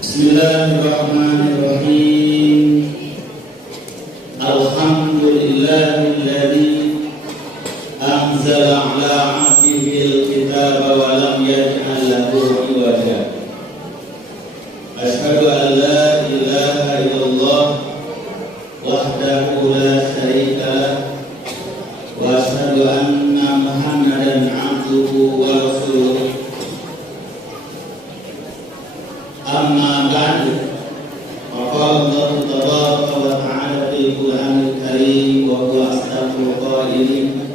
Bismillahirrahmanirrahim. Alhamdulillahilladzi anzala 'ala 'abdihil kitaba wa lam yaj'al lahu 'iwaja. Asyhadu an la ilaha illallah wahdahu la syarika lah wa asyhadu anna Muhammadan 'abduhu wa rasuluh. Amma ba'du. Qala Allah tabaraka wa ta'ala fil Qur'anil Karim wa huwa asdaqul qailin.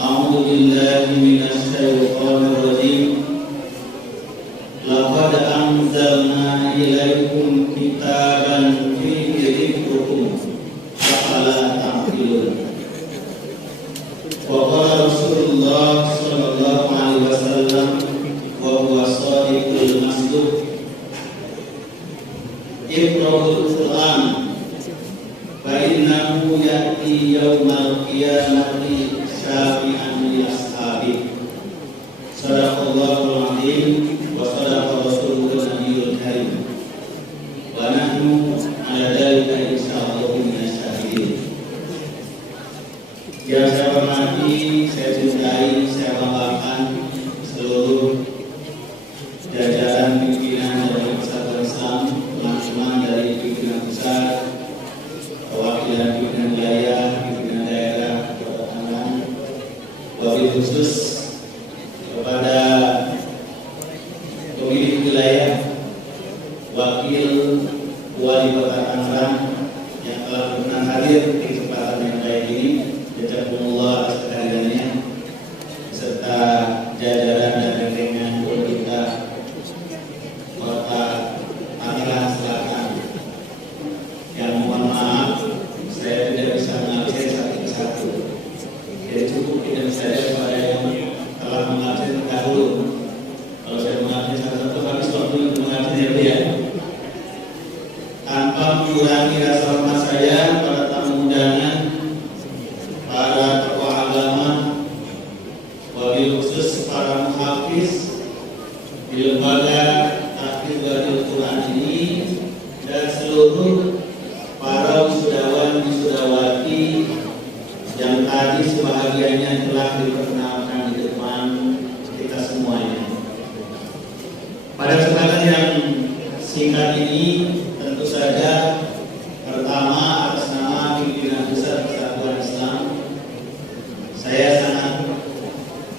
A'udzu billahi minasy syaithanir rajim. Laqad anzalna ilaikum kitaban fihi dzikrukum afala ta'qilun. Wa qala Rasulullah sallallahu alaihi wasallam wa huwa shadiqul masduq. Iqra'ul Qur'an fa innahu ya'ti yaumal qiyamati syafi'an li ashabi. Shadaqallahul 'azim wa shadaqa rasulun nabiyul karim. Wa nahnu 'ala dzalika insyaallah minasyahidin. Yang saya hormati, saya cintai, saya banggakan seluruh jajaran pimpinan dari Persatuan Islam, teman-teman dari pimpinan pusat, perwakilan pimpinan wilayah, pimpinan daerah, Kota Tangerang, wabil khusus kepada pemilik wilayah, wakil wali Kota Tangerang yang telah berkenan hadir di kesempatan yang baik ini. Jazakumullah atas kehadirannya serta jajaran dan rekan kita Kota Tangerang Selatan. Yang mohon maaf, saya tidak bisa mengabsen satu persatu. Jadi cukup tidak saja kepada yang telah mengabsen terdahulu. Kalau saya mengabsen satu-satu habis waktu untuk mengabsen ya. Tanpa mengurangi rasa hormat saya para tamu undangan, para tokoh agama, wabil khusus para muhafiz di lembaga Tahfidzul Quran ini, dan seluruh para wisudawan wisudawati yang tadi sebahagiannya telah diperkenalkan di depan kita semuanya. Pada kesempatan yang singkat ini, tentu saja pertama atas nama pimpinan besar Persatuan Islam, saya sangat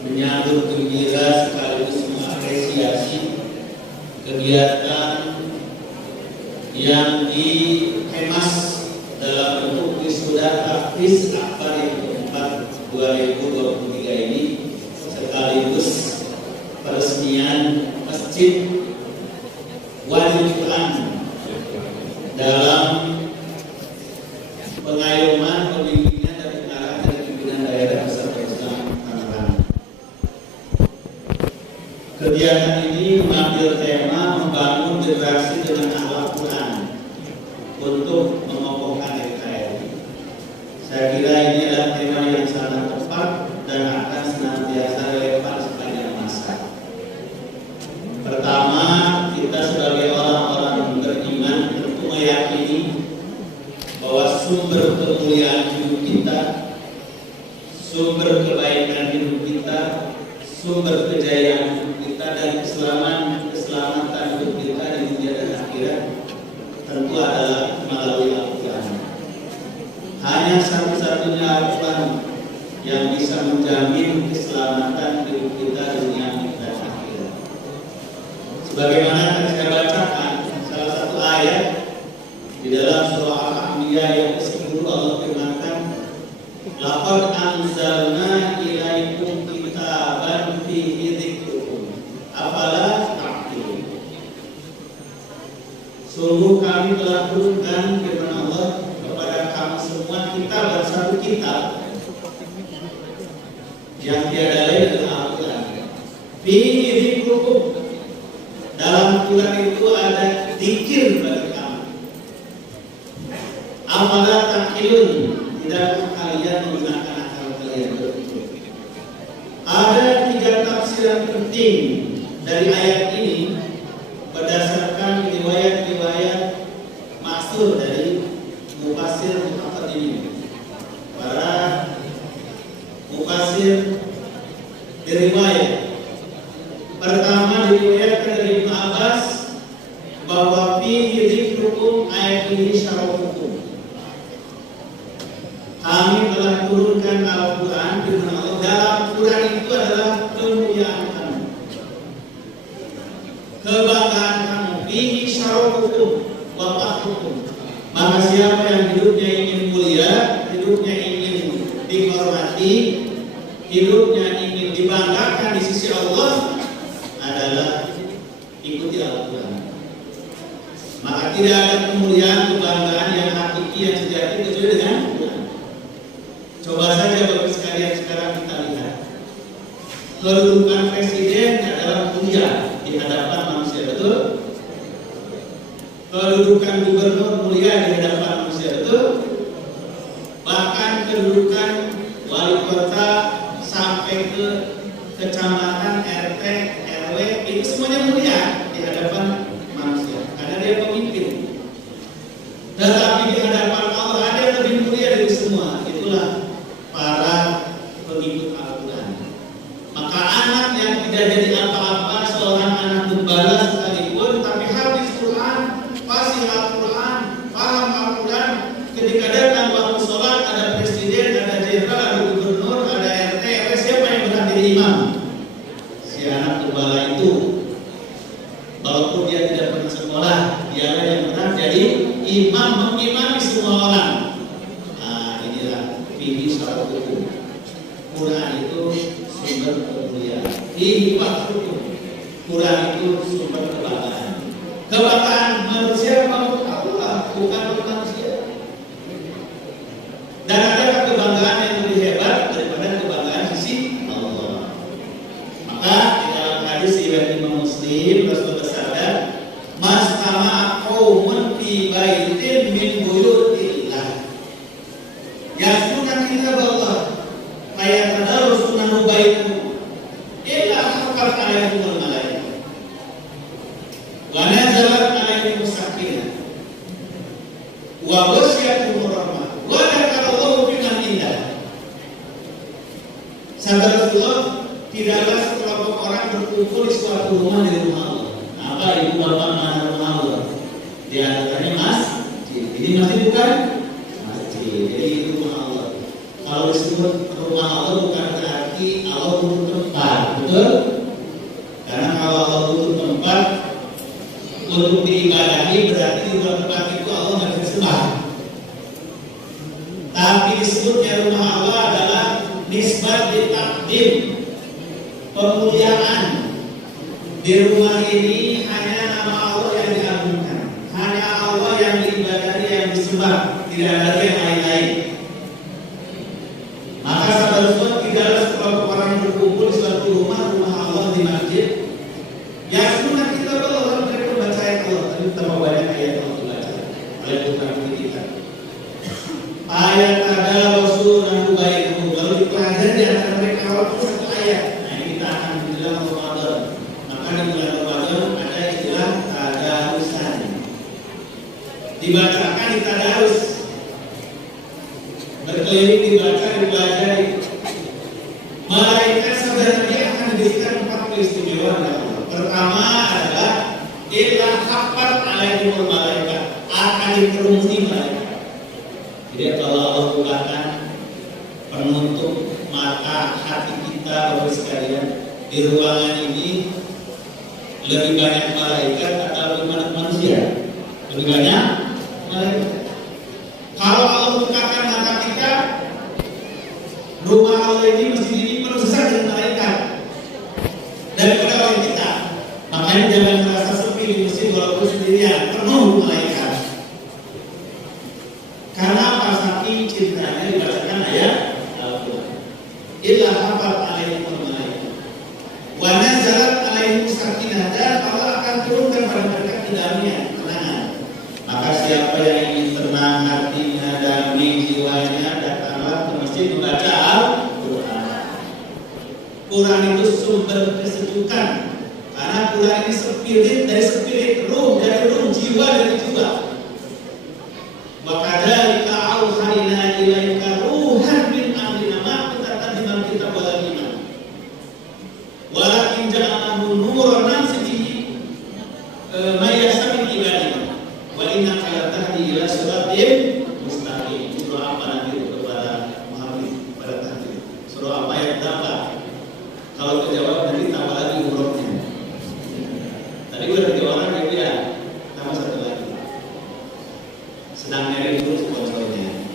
menyambut gembira sekaligus mengapresiasi kegiatan yang dikemas dalam bentuk wisuda tahfiz akbar yang keempat 2023 ini, sekaligus peresmian Masjid Wadul Quran dalam pengayoman pembimbingan dan pengarahan dari pimpinan daerah Persatuan Islam Tangerang. Kegiatan ini mengambil tema membangun generasi dengan akhlak Quran untuk mengokohkan NKRI. Saya kira ini adalah tema yang sangat tepat dan akan senantiasa relevan sepanjang masa. Pertama, kita sebagai orang-orang beriman tentu meyakini bahwa sumber kemuliaan hidup kita, sumber kebaikan hidup kita, sumber kejayaan hidup kita, dan keselamatan hidup kita di dunia dan akhirat tentu adalah melalui Al-Quran. Hanya satu-satunya Al-Quran yang bisa menjamin keselamatan hidup kita di dunia dan akhirat. Sebagaimana yang saya bacakan salah satu ayat di dalam surah Al-Anbiya yang ke-10, Allah firmankan, laqad anzalna ilaikum kitaban fihi dzikrukum afala ta'qilun. Sungguh kami telah turunkan firman Allah kepada kamu semua kitab, satu kitab yang tiada lain adalah Al-Quran. Fihi dzikrukum, dalam Quran itu ada zikir bagi kamu. Afala ta'qilun, tidak kalian menggunakan akal kalian berpikir. Ada 3 tafsir yang penting dari ayat ini berdasarkan diriwayatkan dari Ibnu Abbas bahwa fihi dzikrukum ayat ini syarafukum. Kami telah turunkan Al-Quran dengan Allah. Dalam Quran itu adalah kemuliaan kamu, kebanggaan kamu. Fihi syarafukum wa fahrukum. Maka siapa yang hidupnya ingin mulia, hidupnya ingin dihormati, hidupnya ingin dibanggakan di sisi Allah, adalah ikuti Al-Quran. Maka tidak ada kemuliaan, kebanggaan yang hakiki, yang sejati kecuali dengan Quran. Coba saja Bapak sekalian sekarang kita lihat, kedudukan presiden adalah mulia di hadapan manusia, betul? Kedudukan gubernur mulia di hadapan manusia, betul? Bahkan kedudukan wali kota sampai ke kecamatan, RT, RW, itu semuanya mulia di hadapan manusia karena dia pemimpin. Tetapi di hadapan Allah ada yang lebih mulia dari semua, itulah para pengikut Al-Quran. Maka anak yang tidak jadi apa-apa, seorang anak gembala sekalipun, tapi habis Quran, fasih Al-Quran, paham Al-Quran, ketika datang waktu sholat, ada presiden, ada jenderal, ada gubernur, ada RT, RW, siapa yang berhak jadi imam? Si anak gembala itu. Walaupun dia tidak pernah sekolah, dialah yang berhak jadi imam, mengimami semua orang. Nah, inilah fihi syarafukum. Quran itu sumber kemuliaan. Fihi fahrukum. Quran itu sumber kebanggaan. Kebanggaan manusia maupun Allah, bukan manusia. Dan ada kebanggaan yang lebih hebat daripada kebanggaan sisi Allah. Maka di dalam hadis riwayat Imam Muslim, Rasulullah bersabda, "Mastama'a qaumun fi baitin min buyutillah yasuna kitaballah fayatadarrusuna bainahum illa haqqat 'alaihimul malaikah wa nazalat 'alaihim sakinah wa ghasyiyatuhum rahmah wa dzakarallahu fi man indah." Sabda Rasulullah, tidaklah sekelompok orang berkumpul di suatu rumah dari rumah Allah. Apa ibu bapak mana rumah Allah? Di antaranya masjid. Ini masjid bukan? Masjid. Jadi itu rumah Allah. Kalau disebut rumah Allah bukan berarti Allah butuh tempat, betul? Karena kalau Allah butuh tempat untuk diibadahi, berarti di luar tempat itu Allah nggak bisa sembah. Tapi disebutnya rumah Allah adalah nisbat ditakdim, pemuliaan. Di rumah ini hanya nama Allah yang diagungkan, hanya Allah yang diibadahi, yang disembah, tidak ada yang lain-lain. Maka sahabat-sahabat, tidaklah sekelompok orang yang berkumpul di suatu rumah Allah di masjid. Yang sunnah kita kalau mereka membaca ayat Allah, tapi tambah banyak ayat Allah dibaca oleh bukan kita. Ayat ada Rasulullah baikmu, lalu dipelajari di antara mereka walaupun satu ayat. Nah, ini kita akan bilang Ramadan. Maka di bulan Ramadan ada istilah tadarusan. Dibacakan di tadarus, berkeliling dibaca, dipelajari. Malaikat sebenarnya akan diberikan 4 keistimewaan dari Allah. Pertama adalah illa haqqat 'alaihimul malaikat, akan dikerumuni malaikat. Jadi kalau Allah bukakan penutup mata hati kita, Bapak sekalian, di ruangan ini lebih banyak malaikat atau lebih banyak manusia? Lebih banyak malaikat. Kalau Allah bukakan mata kita, rumah Allah ini masjid ini penuh sesak dengan malaikat daripada oleh kita. Makanya jangan merasa sepi di masjid walaupun sendirian, penuh malaikat. Karena apa? Saking cintanya dibacakan ayat Al-Quran. Illa hafal alaihimul malaikah wa nazalat alaihim sakinah, dan Allah akan turunkan pada mereka kedamaian, ketenangan. Maka siapa yang ingin tenang hatinya, damai jiwanya, datanglah ke masjid membaca Al-Quran. Quran itu sumber kesejukan, karena Quran ini spirit dari spirit, ruh dari ruh, jiwa dari jiwa. Wa kadzalika auhayna ilaika ruhan min amrina ma kunta tadri mal kitab wal iman walakin ja'alnahu nuran namsi bihi Tadi udah 3 orang ya biar tambah 1 lagi. Sedang nyari dulu sponsornya.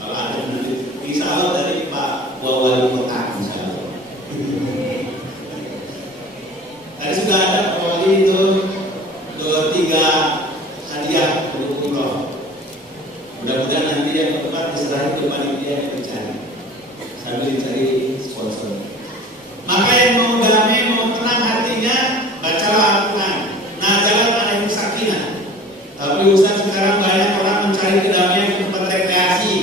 Kalau ada nanti bisa lo dari Pak Wali Kota misalnya. Tadi sudah ada Wali itu 2-3 hadiah untuk umroh. Mudah-mudahan nanti yang tepat diserahin ke panitia yang dicari sambil dicari sponsor. Maka yang mau damai, mau tenang hatinya, bacalah Al-Quran. Nazalat alaihim sakinah. Tapi Ustaz, sekarang banyak orang mencari kedamaian di tempat rekreasi.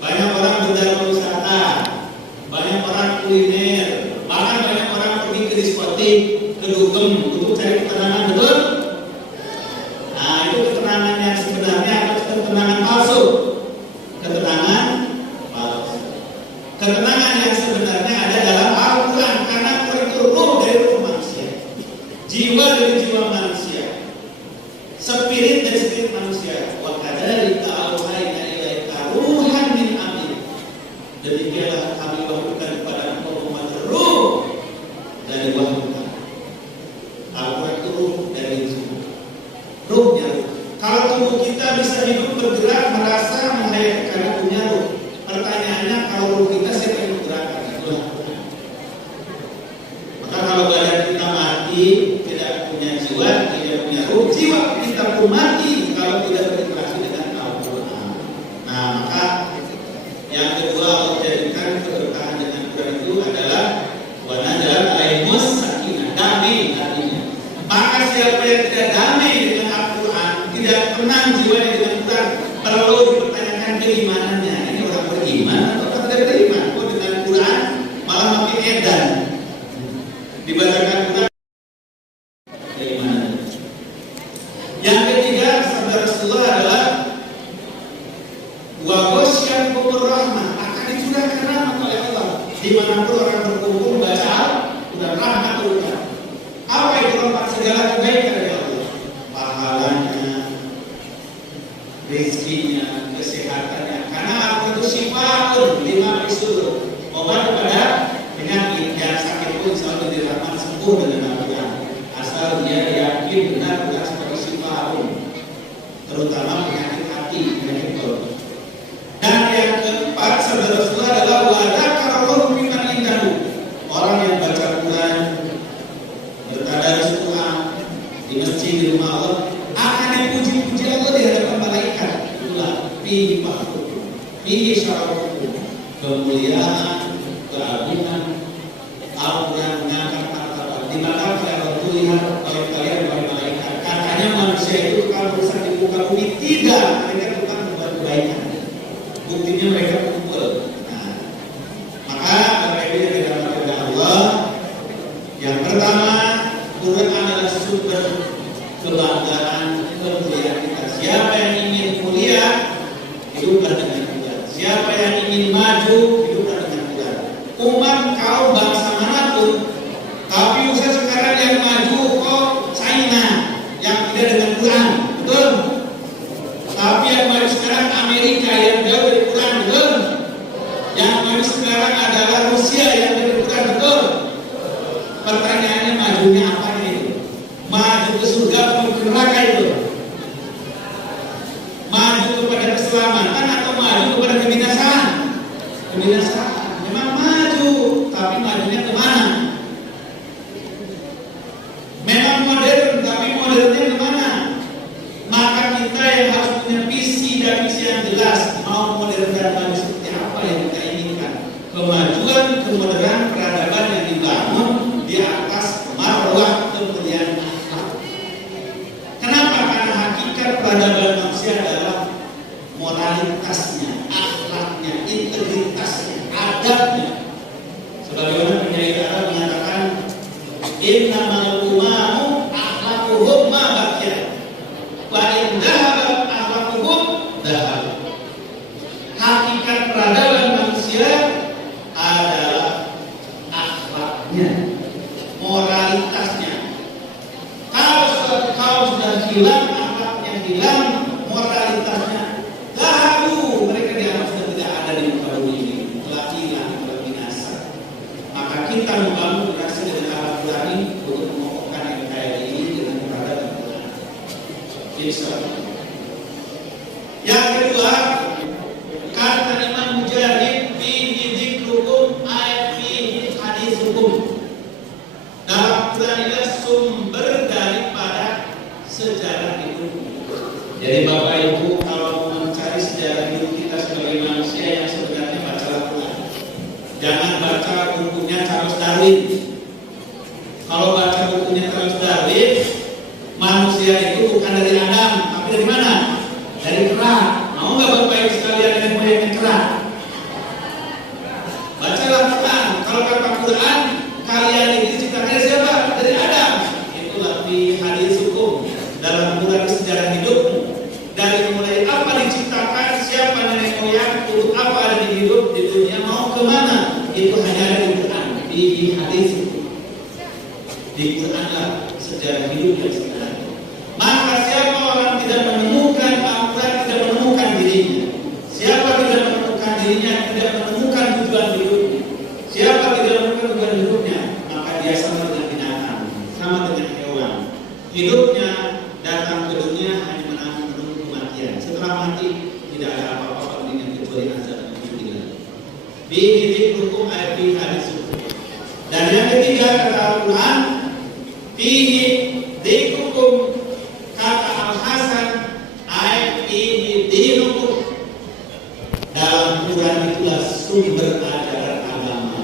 Banyak orang berwisata, banyak orang kuliner, bahkan banyak orang pergi ke diskotik, ke dugem untuk cari ketenangan, betul? Nah, itu ketenangan yang sebenarnya atau ketenangan palsu? Ketenangan palsu. Ketenangan yang sebenarnya ada dalam Al-Quran, karena Al-Quran itu ruh dari ruh manusia, jiwa dari jiwa manusia, spirit dari spirit manusia. Wa kadzalika auhayna ilaika ruhan min amrina. Demikianlah kami wahyukan kepada engkau umat ruh dari wahyu kami. Al-Quran itu ruh dari jiwa. Ruhnya ruh. Kalau tubuh kita bisa hidup bergerak, merasa, menghayati karena punya ruh. Pertanyaannya, kalau ruh kita siapa yang bergerakkan? Itulah. Maka kalau badan kita mati, tidak punya jiwa, tidak punya ruh, jiwa kita pun mati kalau tidak berinteraksi dengan Al-Quran. Nah, maka yang kedua Allah jadikan keberkahan dengan Quran itu adalah wa nazalat alaihimus sakinah, damai artinya. Maka siapa yang tidak damai dengan Al-Quran, tidak tenang jiwanya dengan Quran, perlu dipertanyakan keimanannya. Ini orang beriman atau orang tidak beriman? Kok dengan Quran malah makin edan? Dibacakan Quran keimanan. Yang ketiga, sabda Rasulullah adalah wa ghasyyakumur rahmah, akan dicurahkan rahmat oleh Allah dimanapun orang berkumpul baca Al-Quran, rahmat Allah. Apa itu rahmat? Segala kebaikan dari Allah, pahalanya, rezekinya, kesehatannya. Karena Al-Quran itu sifatun lima fisudur, obat kepada penyakit. Yang sakit pun selalu dirahmat sembuh dengan Al-Quran, asal dia yakin benar-benar sebagai sifatun, terutama penyakit hati, penyakit perut. Dan yang keempat, saudara Rasulullah adalah wadakarallahu mimman indahu. Orang yang baca Quran, bertadarus Quran di masjid, di rumah Allah, akan dipuji-puji Allah di hadapan malaikat. Itulah fihi mahfud, fihi syarafuhu, kemuliaan, keagungan. Al-Quran mengangkat martabat. Di mana kalian lihat oleh kalian wahai malaikat. Katanya manusia itu kalau berusaha di muka bumi tidak, mereka bukan membuat kebaikan. Buktinya mereka kumpul. Nah, maka Bapak Ibu yang dirahmati oleh Allah, yang pertama, Quran adalah sumber kebanggaan, kemuliaan kita. Siapa yang ingin mulia, hiduplah dengan Quran. Siapa yang ingin maju, hiduplah dengan Quran. Umat kaum bangsa manapun, tapi usaha sekarang yang maju kok China, yang tidak dengan Quran, betul? Tapi yang maju sekarang Amerika yang jauh dari Quran, betul? Yang maju sekarang adalah Rusia yang dari Quran, betul? Pertanyaannya majunya apa ini? Maju ke surga atau ke neraka itu? Maju kepada keselamatan atau maju kepada kebinasaan? Kebinasaan. Memang maju, tapi majunya kemana? Memang modern, tapi modernnya kemana? Maka kita yang harus punya visi dan misi yang jelas, mau modern dan maju seperti apa yang kita inginkan. Kemajuan, kemodernan, peradaban yang dibangun di atas marwah kemuliaan akhlak. Kenapa? Karena hakikat peradaban manusia adalah moralitasnya, akhlaknya, integritasnya, adabnya. Sebagaimana penyair Arab mengatakan, innamal umamu akhlaquhum ma baqiya wa in dhahaba akhlaquhum dhahab. Hakikat peradaban manusia adalah akhlaknya, moralitasnya. Kalau suatu kaum sudah hilang akhlaknya, hilang moralitasnya, dhahabu, mereka dianggap sudah tidak ada di muka bumi ini, telah hilang, telah binasa. Maka kita membangun generasi dengan Al-Quran ini untuk mengokohkan NKRI dengan kepada Al-Quran. Insya Allah. Yang kedua, kata Imam Mujahid, fihi dzikrukum ay fihi haditsukum. Dalam Quran ini sumber daripada sejarah hidup. Jadi Bapak Ibu kalau mencari sejarah hidup kita sebagai manusia yang sebenarnya bacalah Quran. Jangan baca bukunya Charles Darwin. Kalau baca bukunya Charles Darwin, manusia itu bukan dari Adam, tapi dari mana? Dari kera. Mau nggak Bapak Ibu sekalian yang moyangnya kera? Bacalah Quran. Kalau kata Quran, kalian ini diciptakan siapa? Dari Adam. Itulah fi haditsukum. Dalam Quran sejarah hidupmu. Dari mulai apa diciptakan, siapa nenek moyang, untuk apa ada di hidup di dunia, mau kemana? Itu hanya ada di Quran. Fi haditsukum. Di Quran lah sejarah hidup yang sebenarnya. Maka siapa orang tidak menemukan Al-Quran, tidak menemukan dirinya. Siapa tidak menemukan dirinya, tidak menemukan tujuan hidupnya. Siapa tidak menemukan tujuan hidupnya, maka dia sama dengan binatang, sama dengan hewan. Hidupnya datang ke dunia hanya menunggu kematian. Setelah mati tidak ada apa-apa dengan kecuali azab dan kesulitan. Bihi dzikrukum ay fi haditsukum. Dan yang ketiga kata Al-Quran, fihi dzikrukum, kata Al-Hasan ay fihi dinukum. Dalam Quran itulah sumber ajaran agama.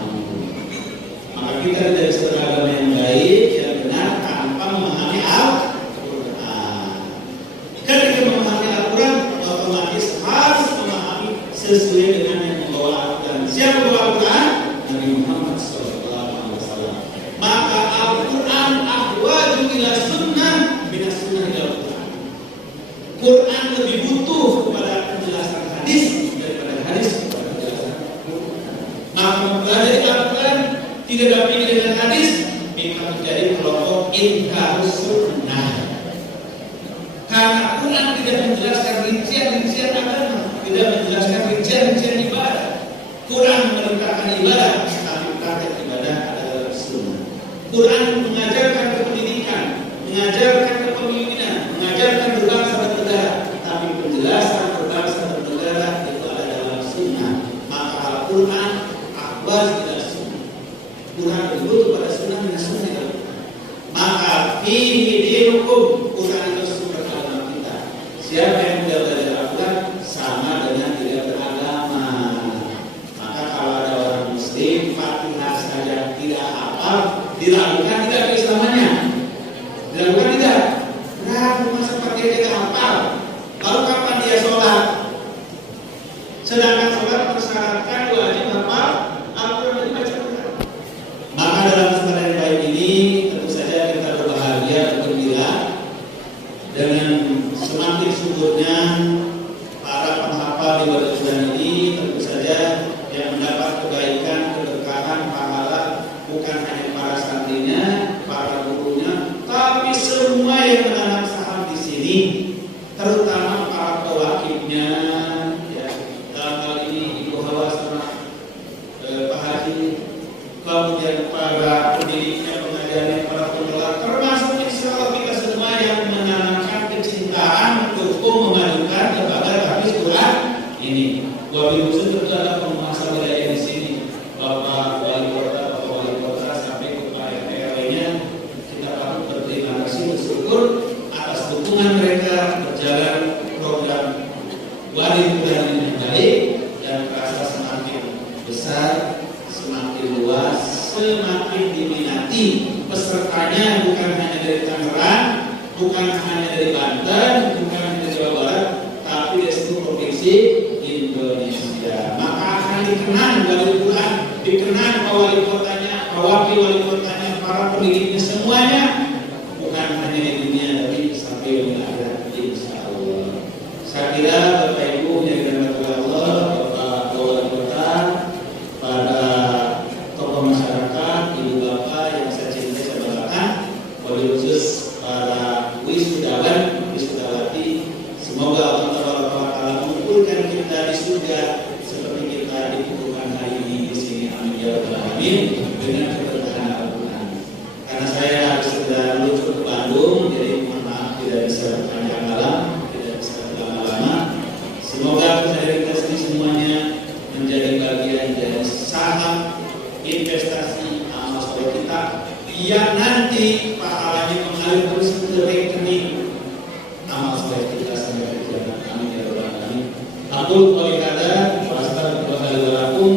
Maka kita tidak bisa beragama yang baik, yang benar tanpa memahami Al-Quran. Ketika memahami Al-Quran, otomatis harus memahami sesuai dengan yang membawa Al-Quran. Siapa membawa Al-Quran? Nabi Muhammad SAW. Maka Al-Quran ahwaju ila sunnah minas sunnah ila Al-Quran. Quran lebih butuh kepada penjelasan hadis daripada hadis kepada penjelasan Quran. Maka mempelajari Al-Quran tidak dapat dengan hadis, maka menjadi kelompok inkarus sunnah. Karena Quran tidak menjelaskan rincian-rincian agama, tidak menjelaskan rincian-rincian ibadah. Quran memerintahkan ibadah, tapi praktek ibadah adalah sunnah. Quran mengajarkan pendidikan, mengajarkan kepemimpinan, mengajarkan berbangsa dan negara, tapi penjelasan berbangsa dan negara itu ada dalam sunnah. Maka Al-Quran ahwaz ila sunnah. Quran berbutuh pada sunnah dan sunnah itu. Maka fihi dinukum, Quran itu sumber agama kita. Siapa yang tidak belajar Al-Quran sama dengan tidak beragama. Maka kalau ada orang Muslim Fatihah saja tidak hafal, diragukan tidak keislamannya. Diragukan tidak. Ragu masa Fatihah tidak hafal. Lalu kapan dia sholat? Sedangkan sholat persyaratkan wajib hafal Al-Quran yang dibaca Quran. Maka dalam kesempatan yang baik ini tentu saja kita berbahagia dan gembira dengan semakin suburnya para penghafal di bulan ini. Tentu saja yang mendapat kebaikan, keberkahan, pahala bukan hanya para santrinya, para gurunya, tapi semua yang menanam saham di sini, terutama para pewakilnya. Ya, dalam hal ini Ibu Hawa sama Pak Haji, kemudian para pendidiknya, pengajarnya, para pengelola, termasuk insya Allah kita semua yang menanamkan kecintaan untuk memajukan lembaga tahfiz Quran ini. Wabil khusus tentu ada penguasa wilayah di sini, Bapak Wali Kota, Bapak Wali Kota sampai ke Pak RT-nya, kita patut berterima kasih, bersyukur atas dukungan mereka berjalan program Wali Quran ini dengan baik dan terasa semakin besar, semakin luas, semakin diminati. Pesertanya bukan hanya dari Tangerang, bukan hanya dari Banten, bukan hanya dari Jawa Barat, tapi dari seluruh provinsi Indonesia. Maka akan dikenal Wali Quran, dikenal wali kotanya, wakil wali kotanya, para pendidiknya semuanya, bukan hanya di dunia tapi sampai di akhirat insya Allah. Saya kira Bapak Ibu yang dirahmati Allah, Bapak Wali Kota, para tokoh masyarakat, Ibu Bapak yang saya cintai, saya banggakan, wabil khusus para wisudawan, wisudawati, semoga Allah Taala mengumpulkan kita di surga seperti kita dikumpulkan hari ini di sini. Amin ya rabbal alamin dengan keberkahan Al-Quran. Karena saya Aku qouli hadza wa astaghfirullah li wa lakum.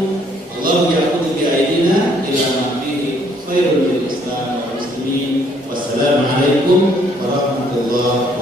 Allahu ya'khudhu bi aydina ila ma fihi khairul lil Islam wal muslimin. Wassalamu alaikum warahmatullahi wabarakatuh.